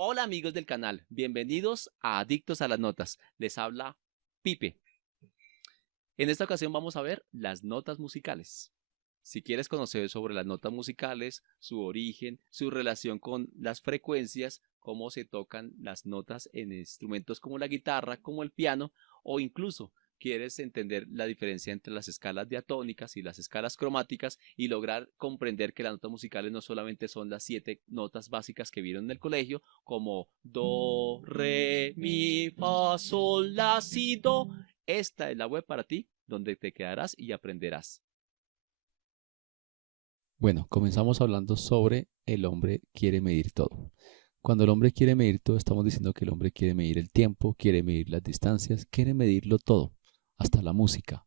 Hola amigos del canal, bienvenidos a Adictos a las Notas. Les habla Pipe. En esta ocasión vamos a ver las notas musicales. Si quieres conocer sobre las notas musicales, su origen, su relación con las frecuencias, cómo se tocan las notas en instrumentos como la guitarra, como el piano, o incluso quieres entender la diferencia entre las escalas diatónicas y las escalas cromáticas y lograr comprender que las notas musicales no solamente son las 7 notas básicas que vieron en el colegio, como do, re, mi, fa, sol, la, si, do. Esta es la web para ti, donde te quedarás y aprenderás. Bueno, comenzamos hablando sobre el hombre quiere medir todo. Cuando el hombre quiere medir todo, estamos diciendo que el hombre quiere medir el tiempo, quiere medir las distancias, quiere medirlo todo, hasta la música.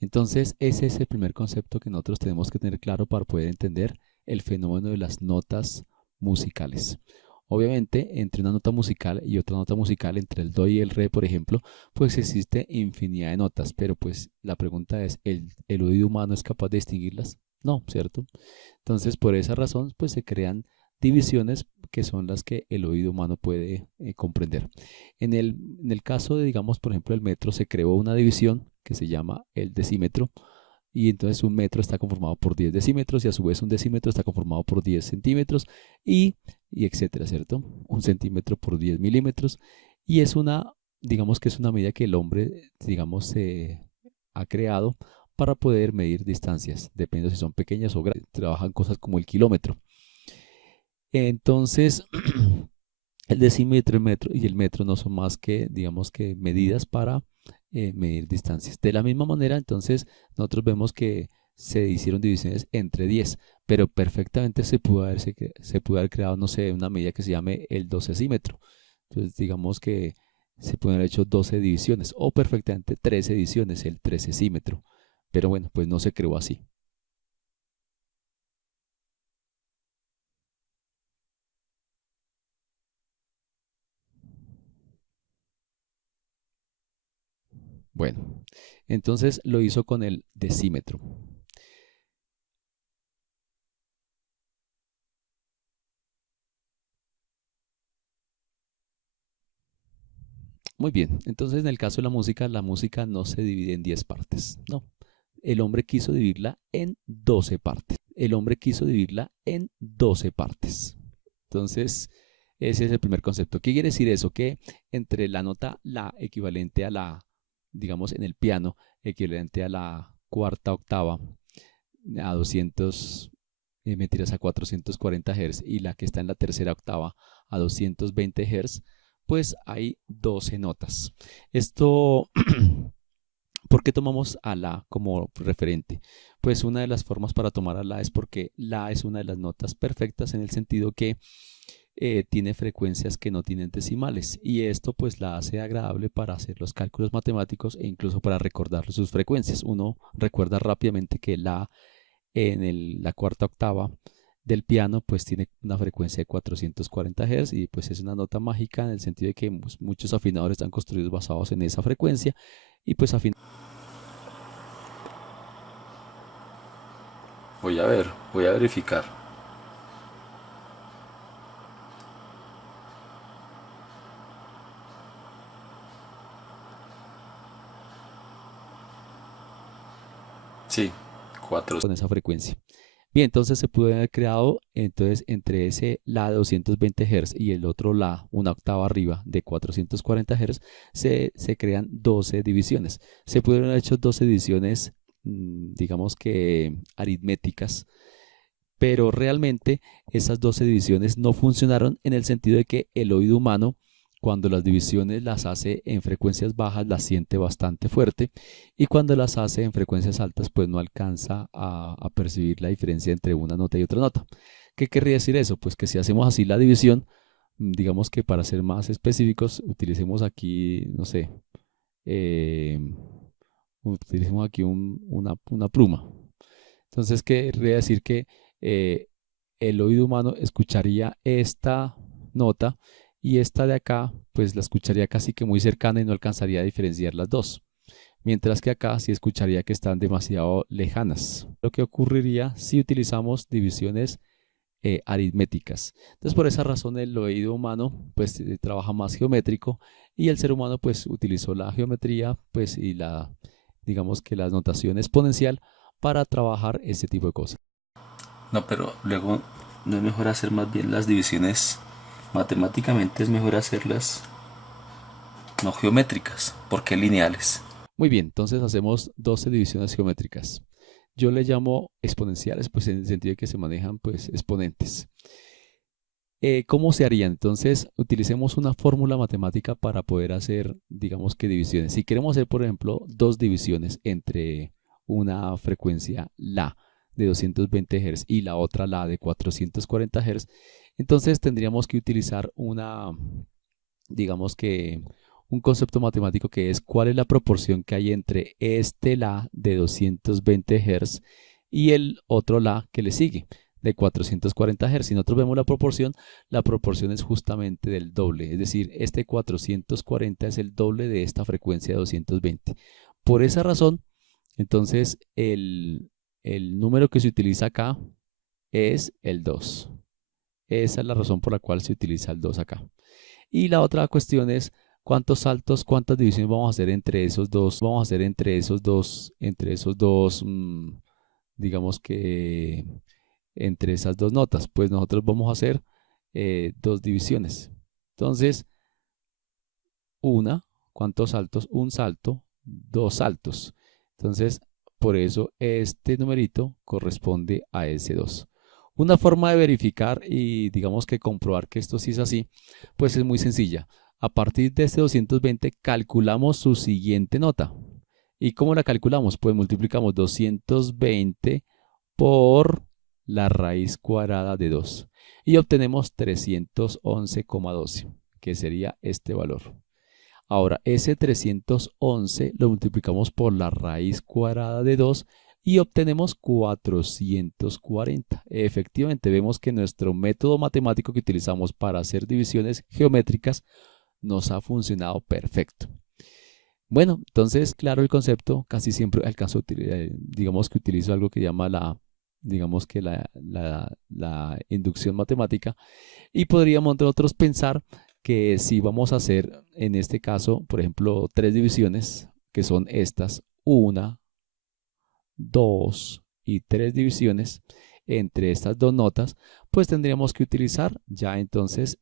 Entonces, ese es el primer concepto que nosotros tenemos que tener claro para poder entender el fenómeno de las notas musicales. Obviamente, entre una nota musical y otra nota musical, entre el do y el re, por ejemplo, pues existe infinidad de notas, pero pues la pregunta es, ¿el oído humano es capaz de distinguirlas? No, ¿cierto? Entonces, por esa razón, pues se crean divisiones que son las que el oído humano puede comprender. En el caso de, digamos, por ejemplo, el metro, se creó una división que se llama el decímetro, y entonces un metro está conformado por 10 decímetros y a su vez un decímetro está conformado por 10 centímetros y, y etcétera, ¿cierto? Un centímetro por 10 milímetros y es una, digamos que es una medida que el hombre, digamos, se ha creado para poder medir distancias, dependiendo si son pequeñas o grandes. Trabajan cosas como el kilómetro. Entonces, el decímetro, el metro y el metro no son más que, digamos que, medidas para medir distancias. De la misma manera, entonces, nosotros vemos que se hicieron divisiones entre 10, pero perfectamente se pudo haber creado, no sé, una medida que se llame el docecímetro. Entonces, digamos que se pueden haber hecho 12 divisiones o perfectamente 13 divisiones, el trececímetro. Pero bueno, pues no se creó así. Bueno, entonces lo hizo con el decímetro. Muy bien, entonces en el caso de la música no se divide en 10 partes, no. El hombre quiso dividirla en 12 partes. El hombre quiso dividirla en 12 partes. Entonces, ese es el primer concepto. ¿Qué quiere decir eso? Que entre la nota la equivalente a la, digamos, en el piano, equivalente a la cuarta octava, a 200, mentiras, a 440 Hz y la que está en la tercera octava a 220 Hz, pues hay 12 notas. Esto, ¿por qué tomamos a la como referente? Pues una de las formas para tomar a la es porque la es una de las notas perfectas en el sentido que tiene frecuencias que no tienen decimales y esto pues la hace agradable para hacer los cálculos matemáticos e incluso para recordar sus frecuencias. Uno recuerda rápidamente que la la cuarta octava del piano pues tiene una frecuencia de 440 Hz y pues es una nota mágica en el sentido de que pues, muchos afinadores están construidos basados en esa frecuencia y pues Voy a ver, voy a verificar. Sí, cuatro. con esa frecuencia. Bien, entonces se pudo haber creado entonces entre ese La de 220 Hz y el otro La, una octava arriba de 440 Hz, se crean 12 divisiones. Se pudieron haber hecho 12 divisiones, digamos que aritméticas, pero realmente esas 12 divisiones no funcionaron en el sentido de que el oído humano, cuando las divisiones las hace en frecuencias bajas, las siente bastante fuerte y cuando las hace en frecuencias altas, pues no alcanza a percibir la diferencia entre una nota y otra nota. ¿Qué querría decir eso? Pues que si hacemos así la división, digamos que para ser más específicos, utilicemos aquí, no sé, eh, utilicemos aquí una pluma. Entonces, querría decir que eh, el oído humano escucharía esta nota y esta de acá, pues la escucharía casi que muy cercana y no alcanzaría a diferenciar las dos. Mientras que acá sí escucharía que están demasiado lejanas. Lo que ocurriría si utilizamos divisiones aritméticas. Entonces, por esa razón el oído humano pues trabaja más geométrico y el ser humano pues utilizó la geometría pues y digamos que la notación exponencial para trabajar este tipo de cosas. No, pero luego no es mejor hacer más bien las divisiones matemáticamente, es mejor hacerlas no geométricas, porque lineales. Muy bien, entonces hacemos 12 divisiones geométricas. Yo le llamo exponenciales, pues en el sentido de que se manejan pues exponentes. ¿Cómo se harían? Entonces, utilicemos una fórmula matemática para poder hacer, digamos que divisiones. Si queremos hacer, por ejemplo, dos divisiones entre una frecuencia La de 220 Hz y la otra La de 440 Hz, entonces tendríamos que utilizar digamos que un concepto matemático que es cuál es la proporción que hay entre este La de 220 Hz y el otro La que le sigue de 440 Hz. Si nosotros vemos la proporción es justamente del doble, es decir, este 440 es el doble de esta frecuencia de 220. Por esa razón, entonces el número que se utiliza acá es el 2. Esa es la razón por la cual se utiliza el 2 acá. Y la otra cuestión es cuántos saltos, cuántas divisiones vamos a hacer entre esos dos, digamos que entre esas dos notas. Pues nosotros vamos a hacer dos divisiones. Entonces, ¿cuántos saltos? Un salto, dos saltos. Entonces, por eso este numerito corresponde a ese 2. Una forma de verificar y digamos que comprobar que esto sí es así, pues es muy sencilla. A partir de este 220 calculamos su siguiente nota. ¿Y cómo la calculamos? Pues multiplicamos 220 por la raíz cuadrada de 2 y obtenemos 311,12, que sería este valor. Ahora, ese 311 lo multiplicamos por la raíz cuadrada de 2 y obtenemos 440. Efectivamente, vemos que nuestro método matemático que utilizamos para hacer divisiones geométricas nos ha funcionado perfecto. Bueno, entonces, claro, el concepto casi siempre alcanzo, digamos que utilizo algo que llama la inducción matemática y podríamos entre otros pensar que si vamos a hacer en este caso, por ejemplo, tres divisiones, que son estas, 1, 2 y 3 divisiones entre estas dos notas, pues tendríamos que utilizar ya entonces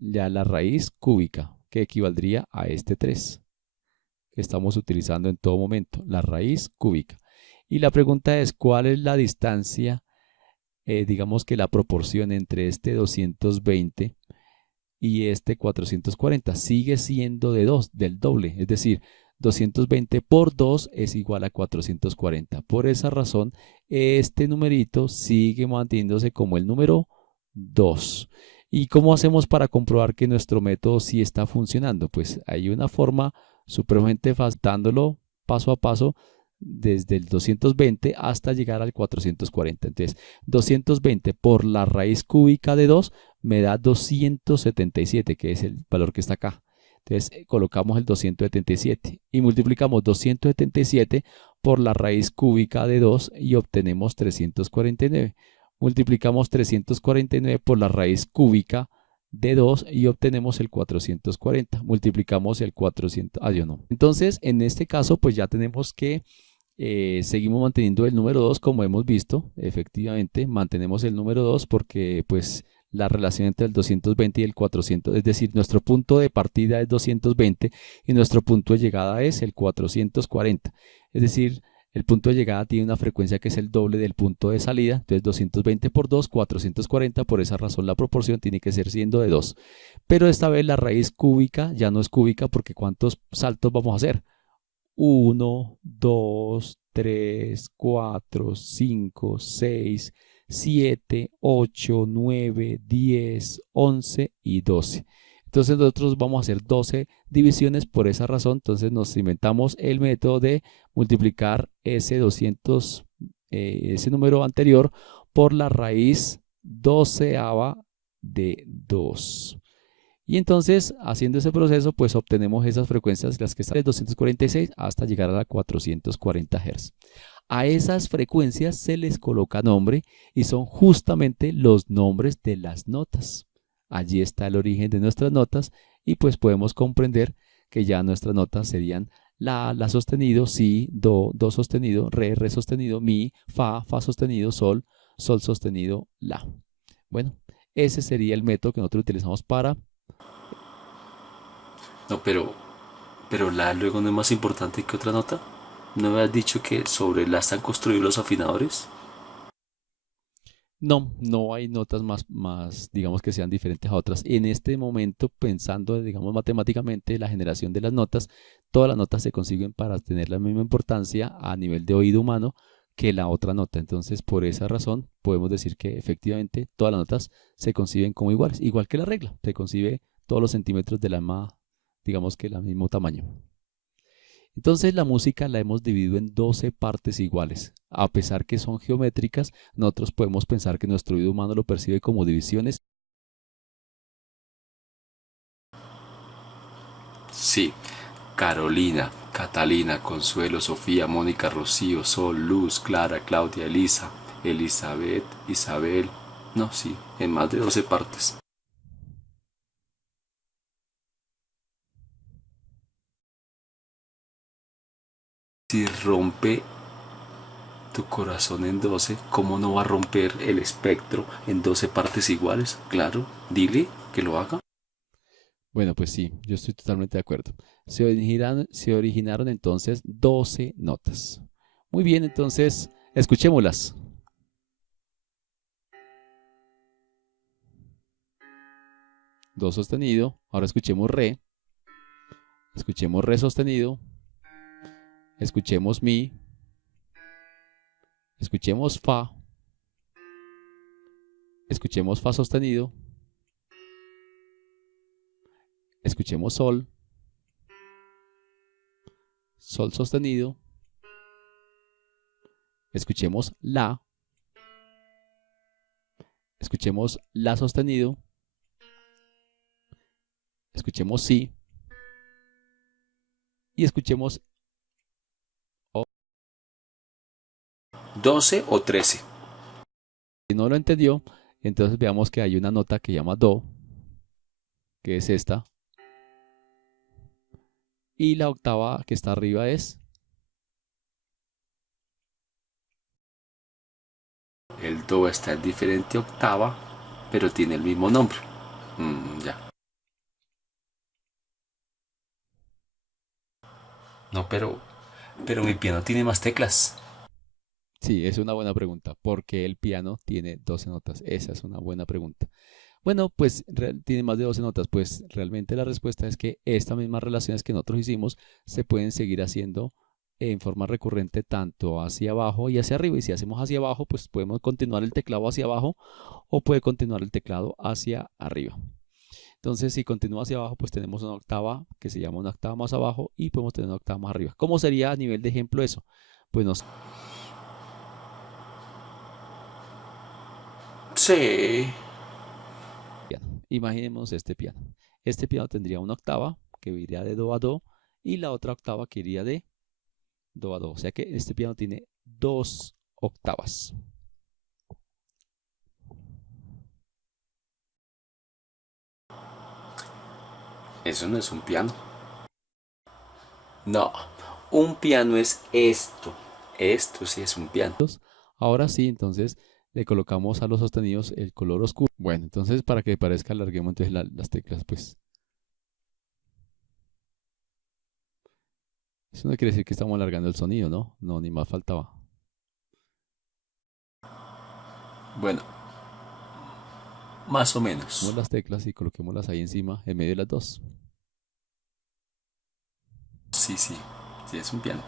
la raíz cúbica, que equivaldría a este 3, que estamos utilizando en todo momento, la raíz cúbica. Y la pregunta es, ¿cuál es la distancia, digamos que la proporción entre este 220 y este 440? Sigue siendo de 2, del doble, es decir, 220 por 2 es igual a 440. Por esa razón, este numerito sigue manteniéndose como el número 2. ¿Y cómo hacemos para comprobar que nuestro método sí está funcionando? Pues hay una forma supremamente fácil, dándolo paso a paso desde el 220 hasta llegar al 440. Entonces, 220 por la raíz cúbica de 2 me da 277, que es el valor que está acá. Entonces, colocamos el 277 y multiplicamos 277 por la raíz cúbica de 2 y obtenemos 349. Multiplicamos 349 por la raíz cúbica de 2 y obtenemos el 440. Multiplicamos el 400. Entonces, en este caso, pues ya tenemos que seguimos manteniendo el número 2 como hemos visto. Efectivamente, mantenemos el número 2 porque pues la relación entre el 220 y el 400, es decir, nuestro punto de partida es 220 y nuestro punto de llegada es el 440. Es decir, el punto de llegada tiene una frecuencia que es el doble del punto de salida. Entonces 220 por 2, 440. Por esa razón la proporción tiene que ser siendo de 2. Pero esta vez la raíz cúbica ya no es cúbica porque ¿cuántos saltos vamos a hacer? 1, 2, 3, 4, 5, 6, 7, 8, 9, 10, 11 y 12. Entonces nosotros vamos a hacer 12 divisiones por esa razón. Entonces nos inventamos el método de multiplicar ese número anterior por la raíz doceava de 2. Y entonces, haciendo ese proceso, pues obtenemos esas frecuencias, las que están de 246 hasta llegar a la 440 Hz. A esas frecuencias se les coloca nombre y son justamente los nombres de las notas. Allí está el origen de nuestras notas y pues podemos comprender que ya nuestras notas serían la sostenido, si, do sostenido, re sostenido, mi, fa sostenido, sol sostenido, la. Bueno, ese sería el método que nosotros utilizamos para... No, pero la luego no es más importante que otra nota. ¿No me has dicho que sobre la están construidos los afinadores? No, no hay notas más, digamos, que sean diferentes a otras. En este momento, pensando, digamos, matemáticamente, la generación de las notas, todas las notas se consiguen para tener la misma importancia a nivel de oído humano que la otra nota. Entonces, por esa razón, podemos decir que efectivamente todas las notas se conciben como iguales, igual que la regla. Se concibe todos los centímetros de la misma, digamos que el mismo tamaño. Entonces la música la hemos dividido en 12 partes iguales. A pesar que son geométricas, nosotros podemos pensar que nuestro oído humano lo percibe como divisiones. Sí. Carolina, Catalina, Consuelo, Sofía, Mónica, Rocío, Sol, Luz, Clara, Claudia, Elisa, Elizabeth, Isabel. No, sí, en más de 12 partes. Si rompe tu corazón en 12, ¿cómo no va a romper el espectro en 12 partes iguales? Claro, dile que lo haga. Bueno, pues sí, yo estoy totalmente de acuerdo. Se originaron entonces 12 notas. Muy bien, entonces escuchémoslas. Do sostenido, ahora escuchemos re sostenido, escuchemos mi, escuchemos fa sostenido, escuchemos sol sostenido, escuchemos escuchemos la sostenido, escuchemos si y escuchemos 12 o 13. Si no lo entendió, entonces veamos que hay una nota que llama do, que es esta, y la octava que está arriba es... El do está en diferente octava, pero tiene el mismo nombre. Ya. No, pero mi piano tiene más teclas. Sí, es una buena pregunta. ¿Por qué el piano tiene 12 notas? Esa es una buena pregunta. Bueno, pues tiene más de 12 notas. Pues realmente la respuesta es que estas mismas relaciones que nosotros hicimos se pueden seguir haciendo en forma recurrente tanto hacia abajo y hacia arriba. Y si hacemos hacia abajo, pues podemos continuar el teclado hacia abajo o puede continuar el teclado hacia arriba. Entonces, si continúa hacia abajo, pues tenemos una octava que se llama una octava más abajo y podemos tener una octava más arriba. ¿Cómo sería a nivel de ejemplo eso? Pues nos... Sí. piano. Imaginemos este piano. Este piano tendría una octava que iría de do a do y la otra octava que iría de do a do. O sea que este piano tiene dos octavas. Eso no es un piano. No, un piano es esto. Esto sí es un piano. Ahora sí, entonces le colocamos a los sostenidos el color oscuro. Bueno, entonces para que parezca alarguemos entonces las teclas, pues. Eso no quiere decir que estamos alargando el sonido, ¿no? No, ni más faltaba. Bueno, más o menos. Tomemos las teclas y coloquémoslas ahí encima, en medio de las dos. Sí, sí, sí es un piano.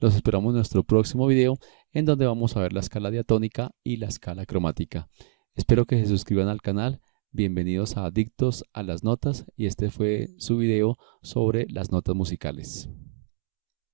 Los esperamos en nuestro próximo video, en donde vamos a ver la escala diatónica y la escala cromática. Espero que se suscriban al canal. Bienvenidos a Adictos a las Notas y este fue su video sobre las notas musicales.